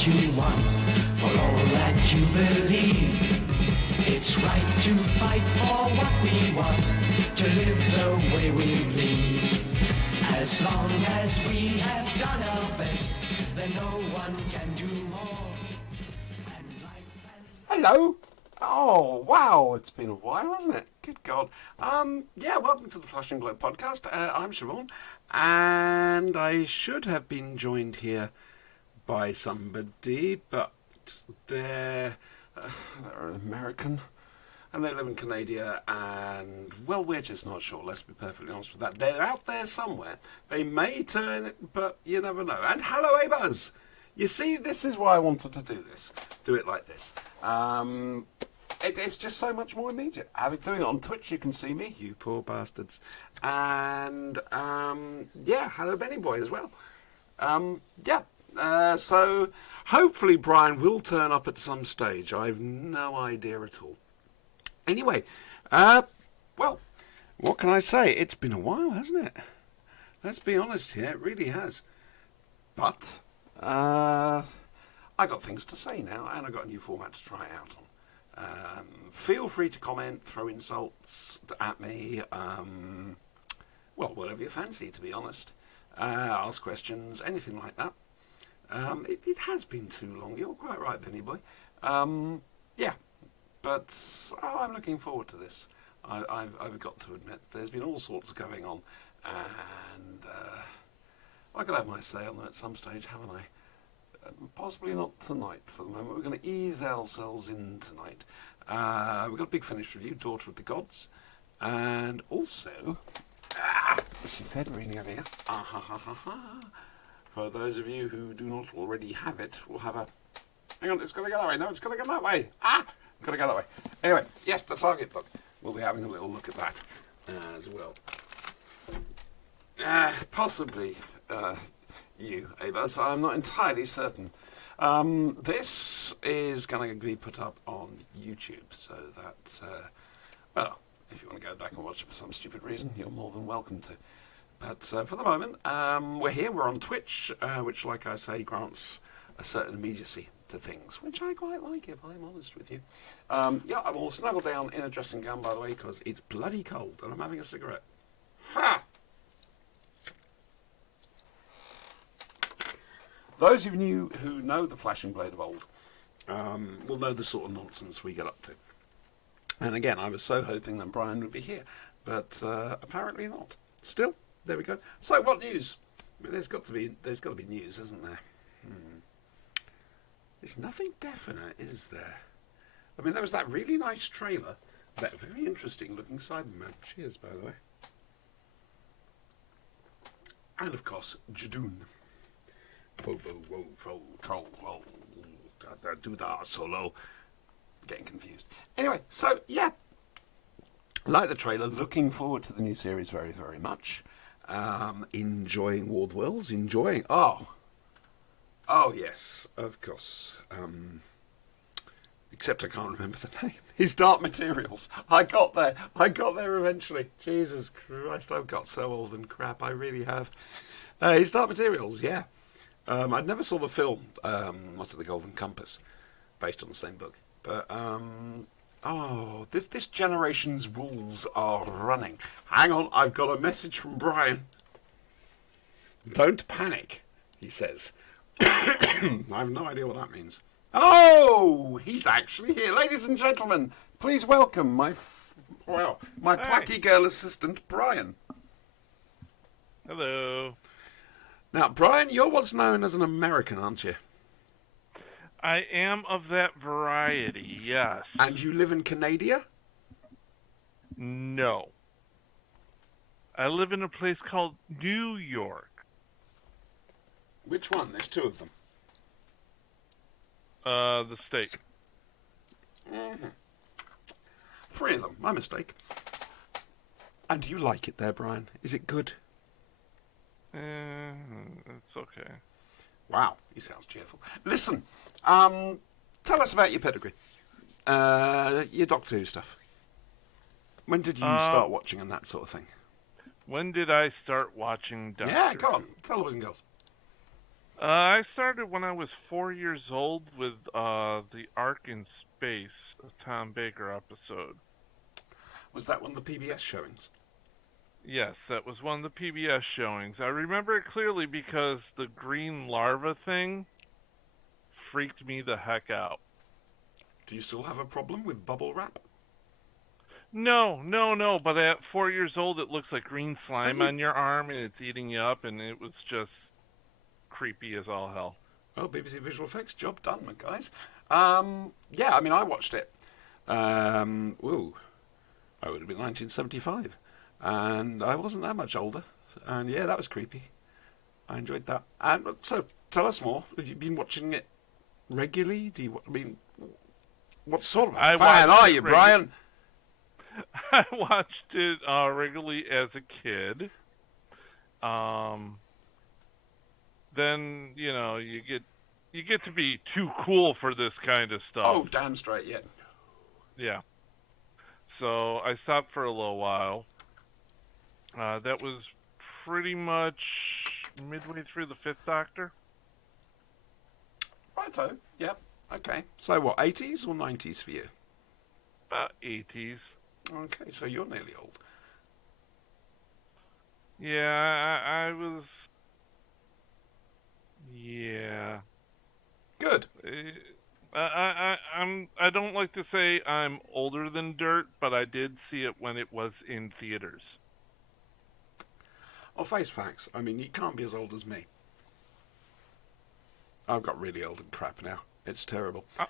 that you want, for all that you believe. It's right to fight for what we want, to live the way we please. As long as we have done our best, then no one can do more. Hello. Oh, wow. It's been a while, hasn't it? Good God. Yeah, welcome to the Flush and Glow podcast. I'm Siobhan, and I should have been joined here by somebody, but they're American, and they live in Canada, and, well, we're just not sure, let's be perfectly honest with that. They're out there somewhere. They may turn it, but you never know. And hello, A-Buzz! You see, this is why I wanted to do this. Do it like this. It's just so much more immediate. Doing it on Twitch, you can see me, you poor bastards. And, yeah, hello Benny Boy as well. So hopefully Brian will turn up at some stage. I have no idea at all. Anyway, well, what can I say? It's been a while, hasn't it? Let's be honest here, it really has. But I got things to say now, and I got a new format to try it out on. Feel free to comment, throw insults at me, well, whatever you fancy, to be honest. Ask questions, anything like that. It has been too long. You're quite right, Benny Boy. Yeah, but I'm looking forward to this. I've got to admit, there's been all sorts going on, and I could have my say on them at some stage, haven't I? Possibly not tonight for the moment. We're going to ease ourselves in tonight. We've got a big finish review, Daughter of the Gods, and also, she said, reading over here, for those of you who do not already have it, we'll have a, hang on, it's going to go that way, no, it's going to go that way, got to go that way. Anyway, yes, the Target book, we'll be having a little look at that as well. Possibly, you, A-Buzz, I'm not entirely certain. This is going to be put up on YouTube, so that, well, if you want to go back and watch it for some stupid reason, you're more than welcome to. But for the moment, we're here, we're on Twitch, which, like I say, grants a certain immediacy to things, which I quite like, if I'm honest with you. Yeah, I'm all snuggled down in a dressing gown, by the way, because it's bloody cold, and I'm having a cigarette. Ha! Those of you who know the Flash and Blade of old will know the sort of nonsense we get up to. And again, I was so hoping that Brian would be here, but apparently not. Still, there we go. So, what news? There's got to be news, isn't there? There's nothing definite, is there? I mean, there was that really nice trailer, that very interesting looking Cyberman. Cheers, by the way. And of course, Jadoon. Do that solo. Getting confused. Anyway, so yeah, like the trailer, looking forward to the new series very, very much. Enjoying Ward Worlds, enjoying. Oh yes, of course. Except I can't remember the name. His Dark Materials. I got there eventually. Jesus Christ, I've got so old and crap. I really have. His Dark Materials, yeah. I never saw the film, what's it, The Golden Compass, based on the same book. But, this generation's wolves are running. Hang on, I've got a message from Brian. Don't panic, he says. I have no idea what that means. Oh, he's actually here. Ladies and gentlemen, please welcome my plucky girl assistant, Brian. Hello. Now, Brian, you're what's known as an American, aren't you? I am of that variety, yes. And you live in Canada? No. I live in a place called New York. Which one? There's two of them. The state. Mm-hmm. Three of them. My mistake. And do you like it there, Brian? Is it good? It's okay. Wow, he sounds cheerful. Listen, tell us about your pedigree. Your Doctor Who stuff. When did you start watching and that sort of thing? When did I start watching Doctor Who? Yeah, go on. Television girls. I started when I was 4 years old with the Ark in Space, a Tom Baker episode. Was that one of the PBS showings? Yes, that was one of the PBS showings. I remember it clearly because the green larva thing freaked me the heck out. Do you still have a problem with bubble wrap? No, no, no. But at 4 years old, it looks like green Have slime you? on your arm and it's eating you up, and it was just creepy as all hell. Oh, BBC Visual Effects, job done, my guys. Yeah, I mean, I watched it. Ooh, I would have been 1975, and I wasn't that much older. And yeah, that was creepy. I enjoyed that. And so, tell us more. Have you been watching it regularly? I mean, what sort of a I fan watched are it you, Brian? I watched it regularly as a kid. Um, then you get to be too cool for this kind of stuff. Oh, damn straight, yeah. Yeah. So I stopped for a little while. That was pretty much midway through the Fifth Doctor. Righto, yep. Okay. So what, 80s or 90s for you? About 80s. Okay, so you're nearly old. Yeah, I was. Yeah. Good. I don't like to say I'm older than dirt, but I did see it when it was in theaters. I'll face facts. I mean, you can't be as old as me. I've got really old and crap now. It's terrible. Oh.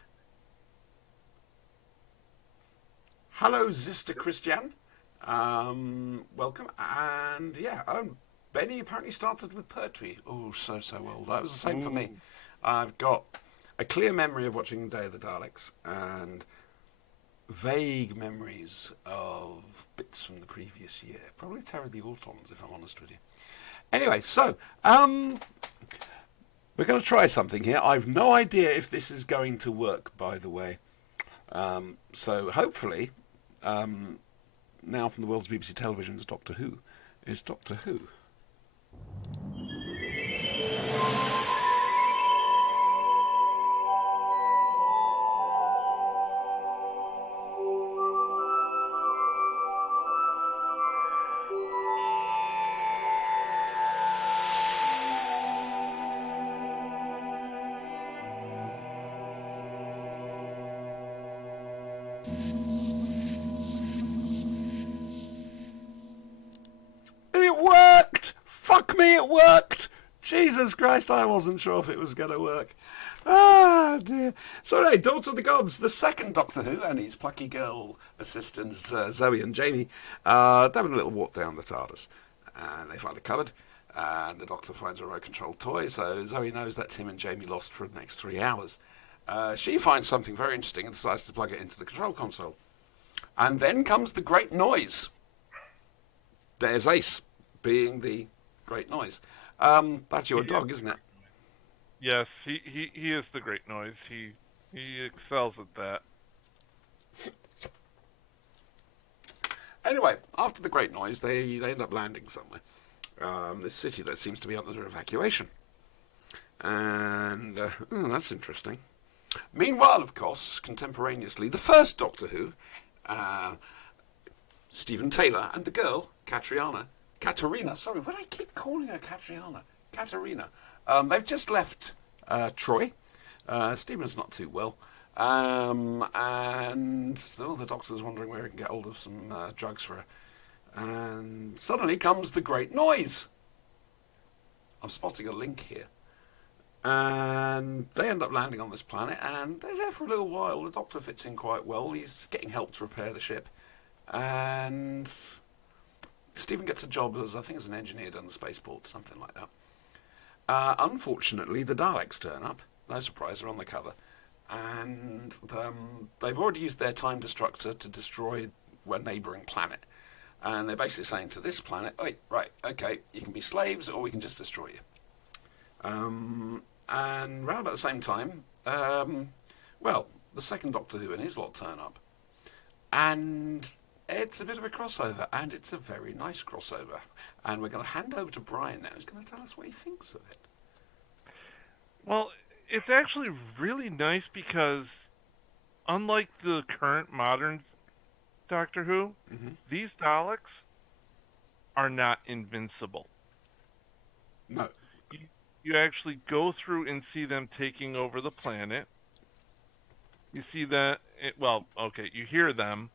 Hello, Zister Christian. Welcome. And yeah, Benny apparently started with poetry. Oh, so old. That was the same for me. I've got a clear memory of watching Day of the Daleks and vague memories of bits from the previous year. Probably Terror of the Autons, if I'm honest with you. Anyway, so, we're going to try something here. I've no idea if this is going to work, by the way. So hopefully, now from the world's BBC Television's Doctor Who is Doctor Who. It worked! Fuck me, it worked! Jesus Christ, I wasn't sure if it was going to work. Ah, dear. So, hey, Daughter of the Gods, the second Doctor Who, and his plucky girl assistants, Zoe and Jamie, they're having a little walk down the TARDIS. And they find a cupboard, and the Doctor finds a remote-controlled toy, so Zoe knows that Tim and Jamie lost for the next 3 hours. She finds something very interesting and decides to plug it into the control console. And then comes the great noise. There's Ace, being the great noise. That's your dog, isn't it? Yes, he is the great noise. He excels at that. Anyway, after the great noise, they end up landing somewhere. This city that seems to be under evacuation. And, that's interesting. Meanwhile, of course, contemporaneously, the first Doctor Who, Stephen Taylor, and the girl, Katerina, sorry, what do I keep calling her Katerina. They've just left Troy. Stephen's not too well. And the doctor's wondering where he can get hold of some drugs for her. And suddenly comes the great noise. I'm spotting a link here. And they end up landing on this planet, and they're there for a little while. The doctor fits in quite well. He's getting help to repair the ship. And Stephen gets a job as, I think, as an engineer down the spaceport, something like that. Unfortunately, the Daleks turn up. No surprise, they're on the cover. And they've already used their time destructor to destroy a neighbouring planet. And they're basically saying to this planet, wait, right, okay, you can be slaves or we can just destroy you. And round about the same time, the second Doctor Who and his lot turn up. And it's a bit of a crossover, and it's a very nice crossover. And we're going to hand over to Brian now, who's going to tell us what he thinks of it. Well, it's actually really nice because unlike the current modern Doctor Who, Hmm. these Daleks are not invincible. No. You, you actually go through and see them taking over the planet. You see that, well, okay, you hear them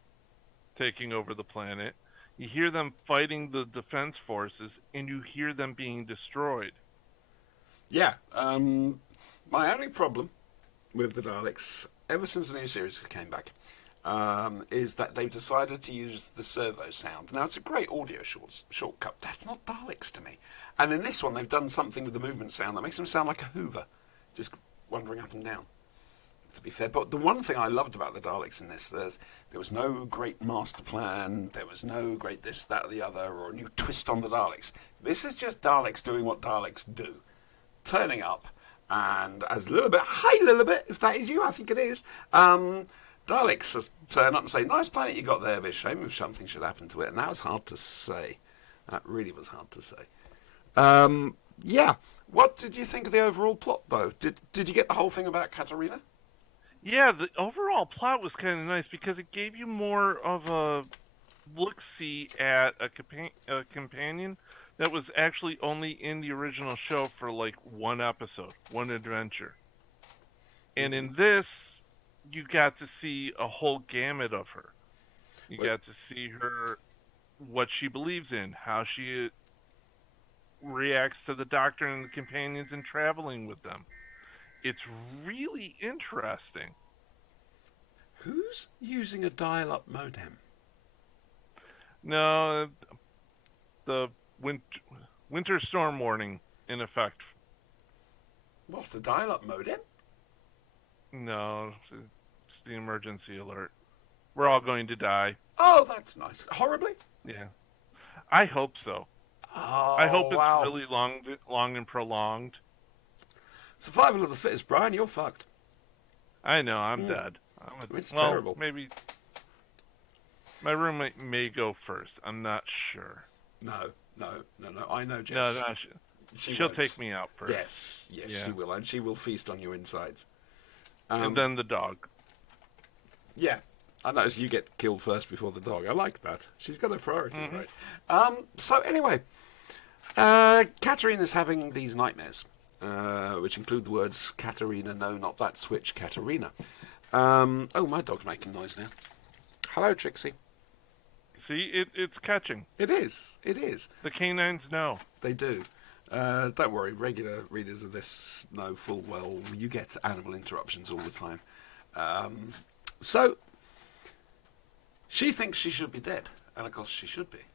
taking over the planet. You hear them fighting the defense forces, and you hear them being destroyed. Yeah. My only problem with the Daleks, ever since the new series came back, is that they've decided to use the servo sound. Now, it's a great audio shortcut. That's not Daleks to me. And in this one, they've done something with the movement sound that makes them sound like a Hoover, just wandering up and down, to be fair. But the one thing I loved about the Daleks in this, there was no great master plan, there was no great this, that, or the other, or a new twist on the Daleks. This is just Daleks doing what Daleks do, turning up, and as a little bit, hi little bit, if that is you, I think it is. Daleks turn up and say, "Nice planet you got there, but shame if something should happen to it." And that was hard to say. That really was hard to say. Yeah. What did you think of the overall plot, though? Did you get the whole thing about Katarina? Yeah, the overall plot was kind of nice because it gave you more of a look-see at a companion that was actually only in the original show for like one episode, one adventure. And in this, you got to see a whole gamut of her. You Wait. got to see her, what she believes in, how she reacts to the Doctor and the companions and traveling with them. It's really interesting. Who's using a dial-up modem? No, the winter storm warning in effect. What, a dial-up modem? No, it's the emergency alert. We're all going to die. Oh, that's nice. Horribly? Yeah, I hope so. I hope Oh, it's wow. really long and prolonged. Survival of the fittest, Brian. You're fucked. I know I'm Mm. dead. It's Well, terrible. maybe my roommate may go first. I'm not sure. No. I know No, Jess. no, she'll Won't. take me out first. Yes, Yeah, she will, and she will feast on your insides. and then the dog. Yeah, I noticed you get killed first before the dog. I like that. She's got her priorities Mhm. right. So anyway, Katarina's having these nightmares, which include the words "Katarina, no, not that switch, Katarina." Oh, my dog's making noise now. Hello, Trixie. See, it's catching. It is. It is. The canines know. They do. Don't worry, regular readers of this know full well you get animal interruptions all the time. So, she thinks she should be dead, and of course she should be.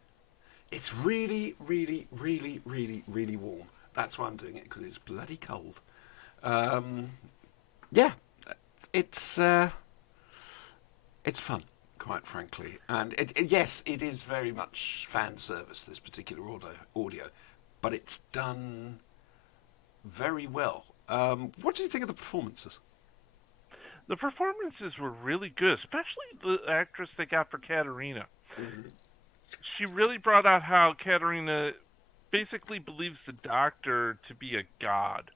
It's really, really, really, really, really warm. That's why I'm doing it, because it's bloody cold. Yeah, it's fun, quite frankly. And yes, it is very much fan service, this particular audio, but it's done very well. What do you think of the performances? The performances were really good, especially the actress they got for Katarina. She really brought out how Katarina basically believes the Doctor to be a god.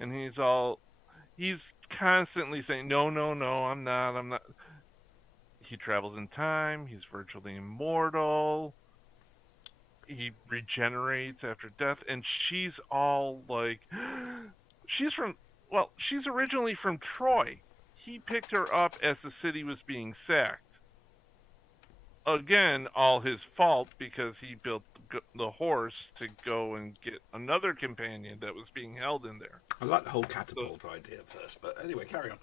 And he's constantly saying, no, no, no, I'm not. He travels in time, he's virtually immortal, he regenerates after death, and she's all like, she's originally from Troy. He picked her up as the city was being sacked. Again, all his fault because he built the horse to go and get another companion that was being held in there. I like the whole catapult idea first, but anyway, carry on.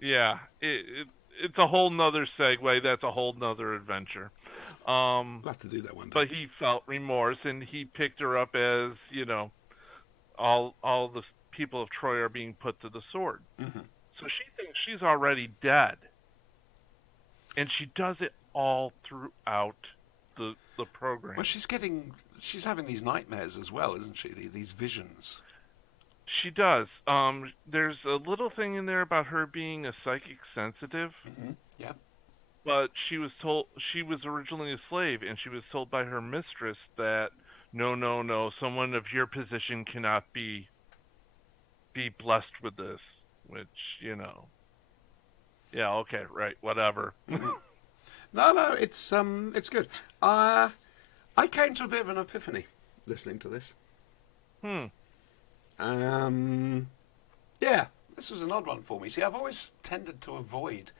Yeah, it's a whole nother segue. That's a whole nother adventure. We'll have to do that one day. But he felt remorse, and he picked her up as, all the people of Troy are being put to the sword. Mm-hmm. So she thinks she's already dead. And she does it all throughout the program. Well, she's having these nightmares as well, isn't she? These visions. She does. There's a little thing in there about her being a psychic sensitive. Mm-hmm. Yeah. But she was originally a slave, and she was told by her mistress that no, someone of your position cannot be be blessed with this, which, yeah, okay, right, whatever. No, it's good. I came to a bit of an epiphany listening to this. Yeah, this was an odd one for me. See, I've always tended to avoid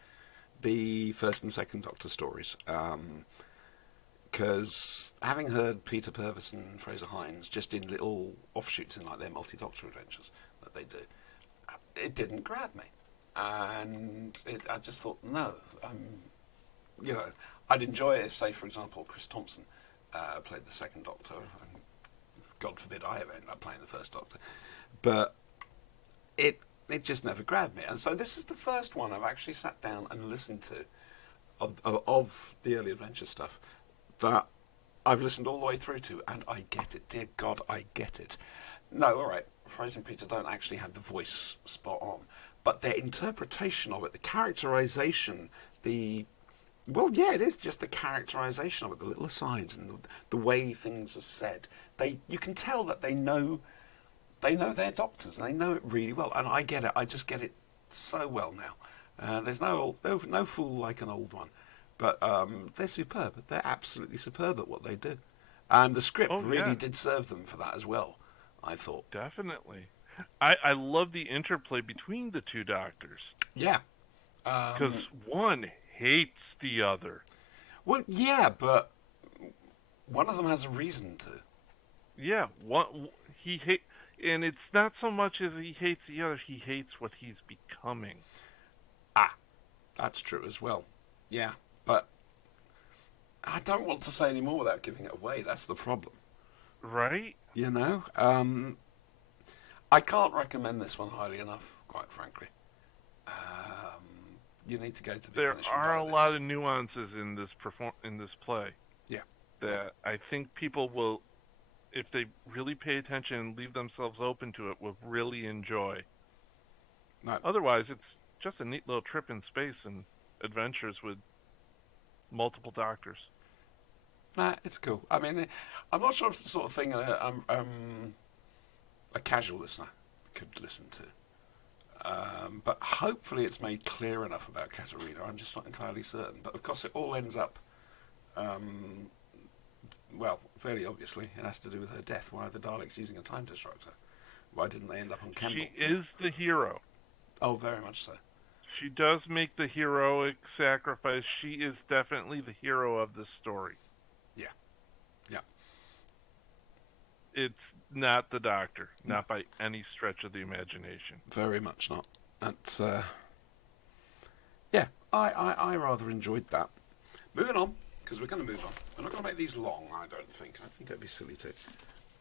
the first and second Doctor stories, because having heard Peter Purves and Fraser Hines just in little offshoots in like their multi-Doctor adventures that they do, it didn't grab me, and I just thought, no, I'd enjoy it if, say, for example, Chris Thompson played the second Doctor, and God forbid I ever end up playing the first Doctor, but it just never grabbed me. And so this is the first one I've actually sat down and listened to of the early adventure stuff that I've listened all the way through to, and I get it. Dear God, I get it. No, all right, Fraser and Peter don't actually have the voice spot on, but their interpretation of it, the characterization, well, yeah, it is just the characterization of it, the little asides and the way things are said. You can tell that they know their Doctors, and they know it really well, and I get it. I just get it so well now. There's no fool like an old one, but they're superb. They're absolutely superb at what they do, and the script really did serve them for that as well, I thought. Definitely. I love the interplay between the two Doctors. Yeah. Because one hates the other. Well, yeah, but one of them has a reason to. Yeah, and it's not so much as he hates the other, he hates what he's becoming. That's true as well. Yeah, but I don't want to say any more without giving it away. That's the problem. Right? I can't recommend this one highly enough, quite frankly. You need to go to the There finish and are buy a this. lot of nuances in this play. Yeah. That I think people will, if they really pay attention and leave themselves open to it, will really enjoy. No. Otherwise, it's just a neat little trip in space and adventures with multiple Doctors. Nah, it's cool. I mean, I'm not sure if it's the sort of thing a casual listener could listen to. But hopefully it's made clear enough about Katarina. I'm just not entirely certain. But of course it all ends up, fairly obviously, it has to do with her death. Why are the Daleks using a time disruptor? Why didn't they end up on Campbell? She is the hero. Oh, very much so. She does make the heroic sacrifice. She is definitely the hero of this story. Yeah. It's not the Doctor, not by any stretch of the imagination. Very much not. I rather enjoyed that. Moving on, because we're going to move on. We're not going to make these long, I don't think. I think it'd be silly to.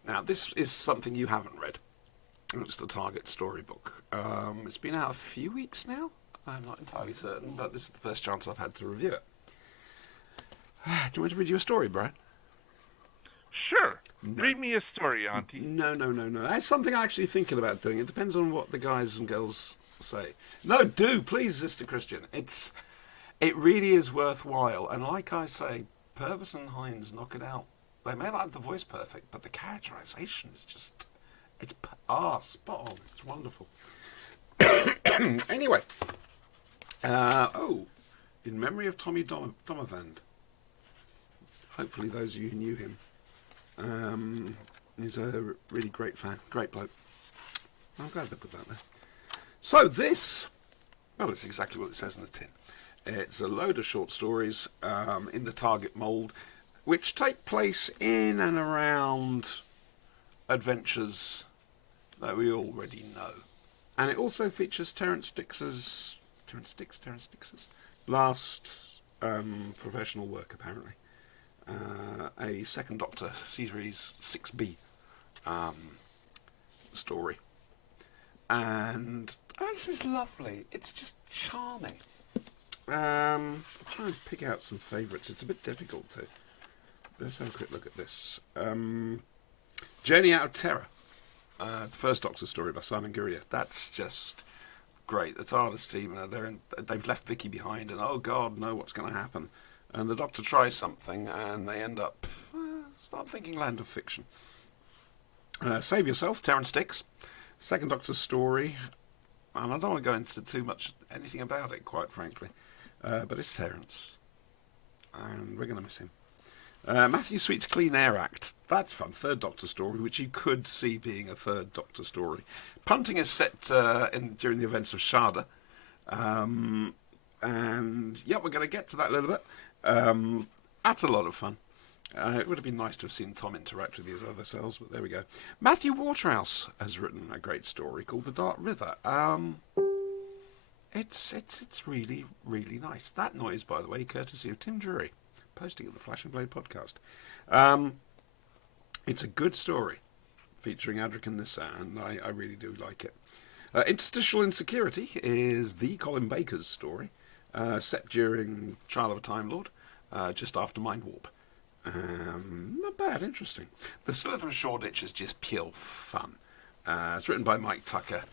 Now, this is something you haven't read. It's the Target storybook. It's been out a few weeks now. I'm not entirely certain, but this is the first chance I've had to review it. Do you want me to read you a story, Brian? Sure. No. Read me a story, Auntie. No. That's something I'm actually thinking about doing. It depends on what the guys and girls say. No, do, please, Sister Christian. It really is worthwhile. And like I say, Purves and Hines knock it out. They may not have the voice perfect, but the characterization is just... It's spot on. It's wonderful. Anyway. In memory of Tommy Domovand. Hopefully those of you who knew him. He's a really great fan. Great bloke. I'm glad they put that there. So this... Well, it's exactly what it says in the tin. It's a load of short stories in the Target mould, which take place in and around adventures that we already know. And it also features Terence Dix's last professional work, apparently. A second Doctor series 6B story. And this is lovely. It's just charming. I'll try and pick out some favourites. It's a bit difficult to. Let's have a quick look at this. Journey Out of Terror. It's the first Doctor story by Simon Gurrier. That's just great. The TARDIS team, they've left Vicky behind, and oh God, no, what's going to happen? And the Doctor tries something, and they end up start thinking Land of Fiction. Save Yourself, Terence Dix. Second Doctor's story, and I don't want to go into too much anything about it, quite frankly, but it's Terence, and we're going to miss him. Matthew Sweet's Clean Air Act. That's fun. Third Doctor story, which you could see being a Third Doctor story. Punting is set during the events of Shada. And yeah, we're going to get to that a little bit. That's a lot of fun. It would have been nice to have seen Tom interact with his other selves, but there we go. Matthew Waterhouse has written a great story called The Dark River. It's really, really nice. That noise, by the way, courtesy of Tim Drury, posting at the Flash and Blade podcast. It's a good story featuring Adric and Nissa, and I really do like it. Interstitial Insecurity is the Colin Baker's story, set during Trial of a Time Lord, just after Mind Warp. Not bad, interesting. The Slither of Shoreditch is just pure fun. It's written by Mike Tucker.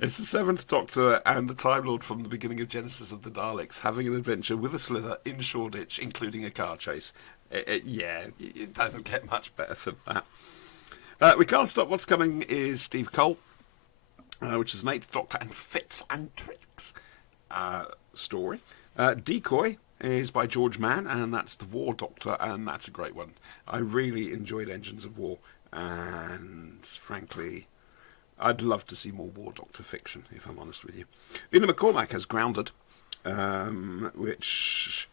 It's the Seventh Doctor and the Time Lord from the beginning of Genesis of the Daleks having an adventure with a Slither in Shoreditch, including a car chase. It doesn't get much better than that. We Can't Stop What's Coming is Steve Cole, which is an Eighth Doctor and Fits and Tricks story. Decoy is by George Mann, and that's the War Doctor, and that's a great one. I really enjoyed Engines of War, and frankly, I'd love to see more War Doctor fiction, if I'm honest with you. Una McCormack has Grounded, which,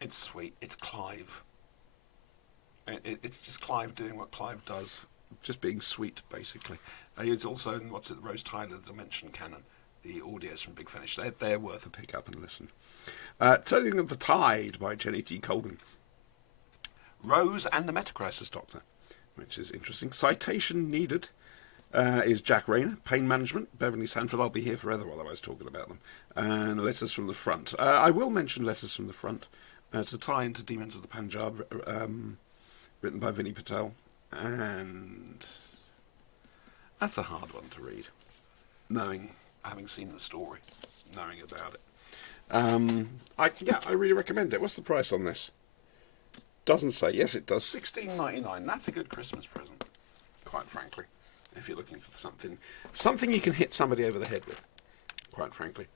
it's sweet. It's Clive. It's just Clive doing what Clive does, just being sweet, basically. It's also in, Rose Tyler, the Dimension Canon, the audios from Big Finish. They're worth a pick up and listen. Turning of the Tide by Jenny T. Colgan. Rose and the Metacrisis Doctor, which is interesting. Citation Needed is Jack Rayner. Pain Management, Beverly Sanford. I'll be here forever while I was talking about them. And Letters from the Front. I will mention Letters from the Front to tie into Demons of the Punjab, written by Vinny Patel. And that's a hard one to read, having seen the story, knowing about it. I really recommend it. What's the price on this? Doesn't say. Yes, it does. $16.99. That's a good Christmas present, quite frankly, if you're looking for something you can hit somebody over the head with, quite frankly,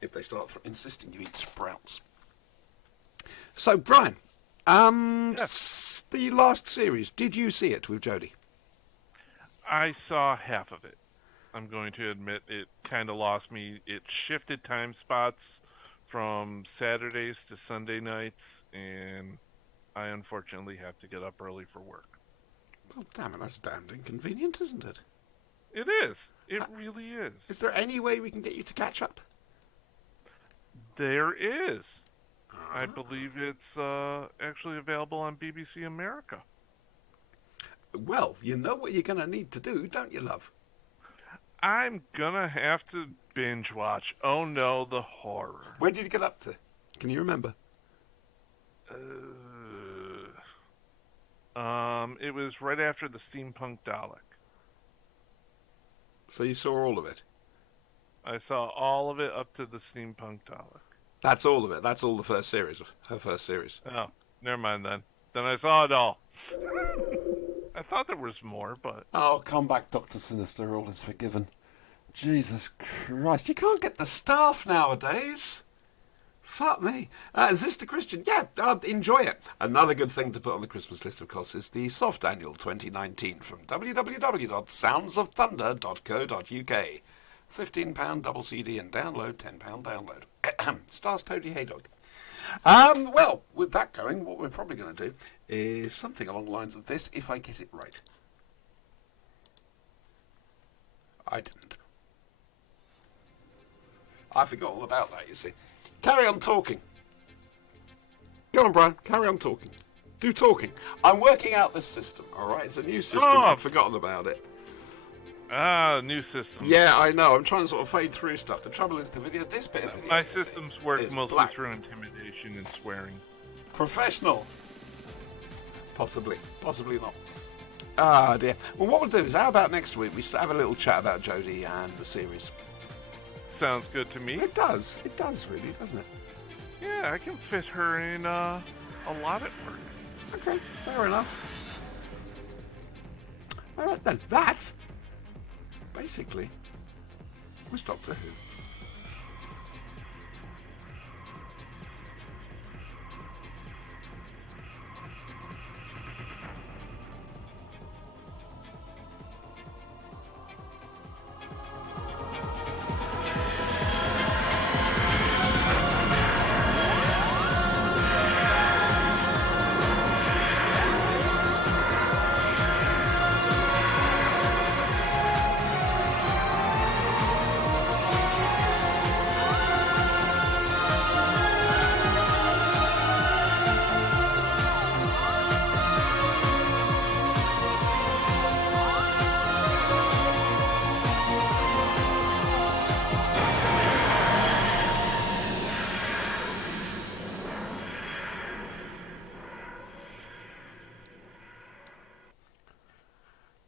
if they start insisting you eat sprouts. So, Brian, Yes. The last series, did you see it with Jodie? I saw half of it. I'm going to admit it kind of lost me. It shifted time spots from Saturdays to Sunday nights, and I unfortunately have to get up early for work. Well, damn it, that's damned inconvenient, isn't it? It is. It really is. Is there any way we can get you to catch up? There is. I believe it's actually available on BBC America. Well, you know what you're going to need to do, don't you, love? I'm gonna have to binge watch. Oh no, the horror. Where did you get up to? Can you remember? It was right after the Steampunk Dalek. So you saw all of it? I saw all of it up to the Steampunk Dalek. That's all of it. That's all the first series. Her first series. Oh, never mind then. Then I saw it all. I thought there was more, but... Oh, come back, Dr. Sinister. All is forgiven. Jesus Christ. You can't get the staff nowadays. Fuck me. Zister Christian, yeah, enjoy it. Another good thing to put on the Christmas list, of course, is the Soft Annual 2019 from www.soundsoftunder.co.uk. £15 double CD and download, £10 download. Stars Cody Haydog. Well, with that going, what we're probably going to do is something along the lines of this, if I get it right. I didn't. I forgot all about that, you see. Carry on talking. Go on, Brian. Carry on talking. Do talking. I'm working out this system, all right? It's a new system. Oh. I've forgotten about it. New system. Yeah, I know. I'm trying to sort of fade through stuff. The trouble is this bit of video... My systems work is mostly black. through intimidation and swearing. Professional. Possibly. Possibly not. Ah, dear. Well, what we'll do is, how about next week we have a little chat about Jodie and the series? Sounds good to me. It does. It does, really, doesn't it? Yeah, I can fit her in a lot at work. Okay, fair enough. All right then, that basically was Doctor Who.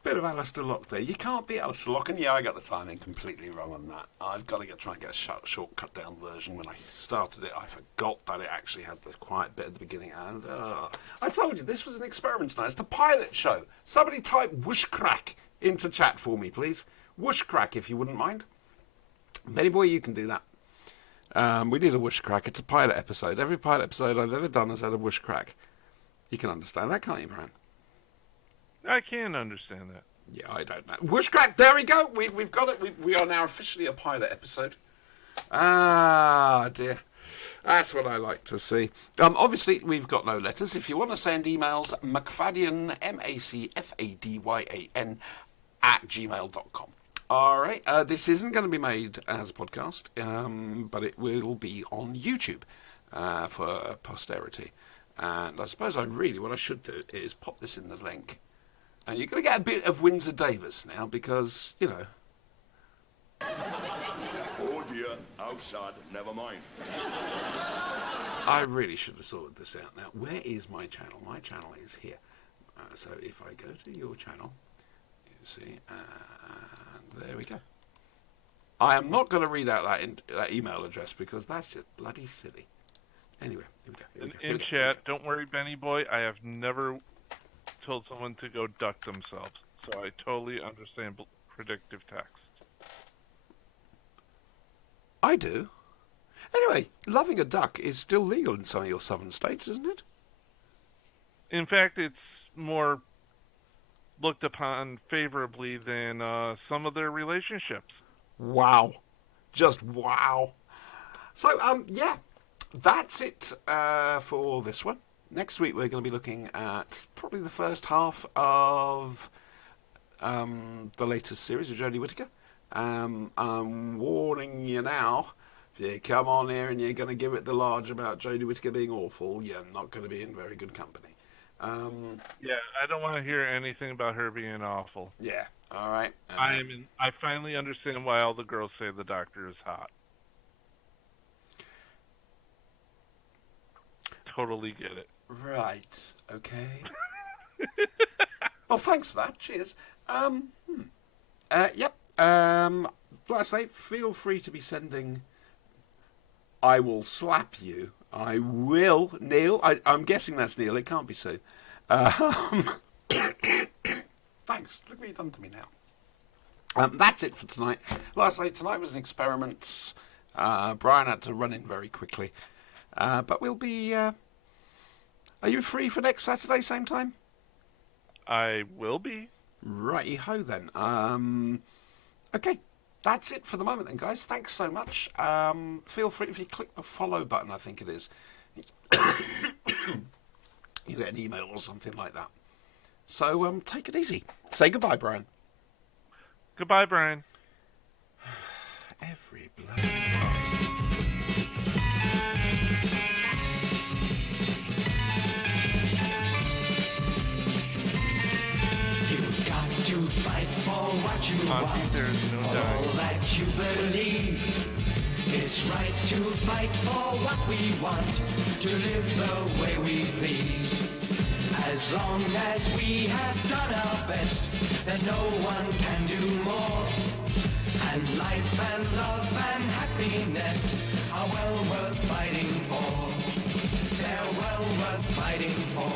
Bit of Alistair Locke there. You can't beat Alistair Locke, and yeah, I got the timing completely wrong on that. I've got to try and get a short cut down version. When I started it, I forgot that it actually had the quiet bit at the beginning, and I told you this was an experiment tonight. It's the pilot show. Somebody type whoosh crack into chat for me, please. Whoosh crack, if you wouldn't mind. Benny boy, you can do that. We did a whoosh crack. It's a pilot episode. Every pilot episode I've ever done has had a whoosh crack. You can understand that, can't you, Brian? I can understand that. Yeah, I don't know. Whoosh crack, there we go. We've got it. We are now officially a pilot episode. Ah, dear. That's what I like to see. Obviously, we've got no letters. If you want to send emails, Macfadyan, MacFadyan, @gmail.com. All right. This isn't going to be made as a podcast, but it will be on YouTube for posterity. And I suppose what I should do is pop this in the link. And you're going to get a bit of Windsor Davis now because, you know. Oh dear, outside, never mind. I really should have sorted this out now. Where is my channel? My channel is here. So if I go to your channel, you see, and there we go. I am not going to read out that email address because that's just bloody silly. Anyway, here we go. In chat, don't worry, Benny boy. I have never told someone to go duck themselves, so I totally understand predictive text. I do. Anyway, loving a duck is still legal in some of your southern states, isn't it? In fact, it's more looked upon favorably than some of their relationships. Wow. Just wow. So, yeah, that's it for this one. Next week we're going to be looking at probably the first half of the latest series of Jodie Whittaker. I'm warning you now, if you come on here and you're going to give it the large about Jodie Whittaker being awful, you're not going to be in very good company. Yeah, I don't want to hear anything about her being awful. Yeah, all right. I finally understand why all the girls say the Doctor is hot. Totally get it. Right, okay. Well, thanks for that. Cheers. Yep. Like I say, feel free to be sending. I will slap you. I will, Neil. I'm guessing that's Neil. It can't be Sue. Thanks. Look what you've done to me now. That's it for tonight. Like I say, tonight was an experiment. Brian had to run in very quickly. But we'll be... Are you free for next Saturday, same time? I will be. Righty-ho then. Okay, that's it for the moment then, guys. Thanks so much. Feel free, if you click the follow button, I think it is, you get an email or something like that. So take it easy. Say goodbye, Brian. Goodbye, Brian. Every bloody time. You've got to fight for what you want, There's no for all doubt. that you believe. It's right to fight for what we want, to live the way we please. As long as we have done our best, then no one can do more. And life and love and happiness are well worth fighting for. They're well worth fighting for.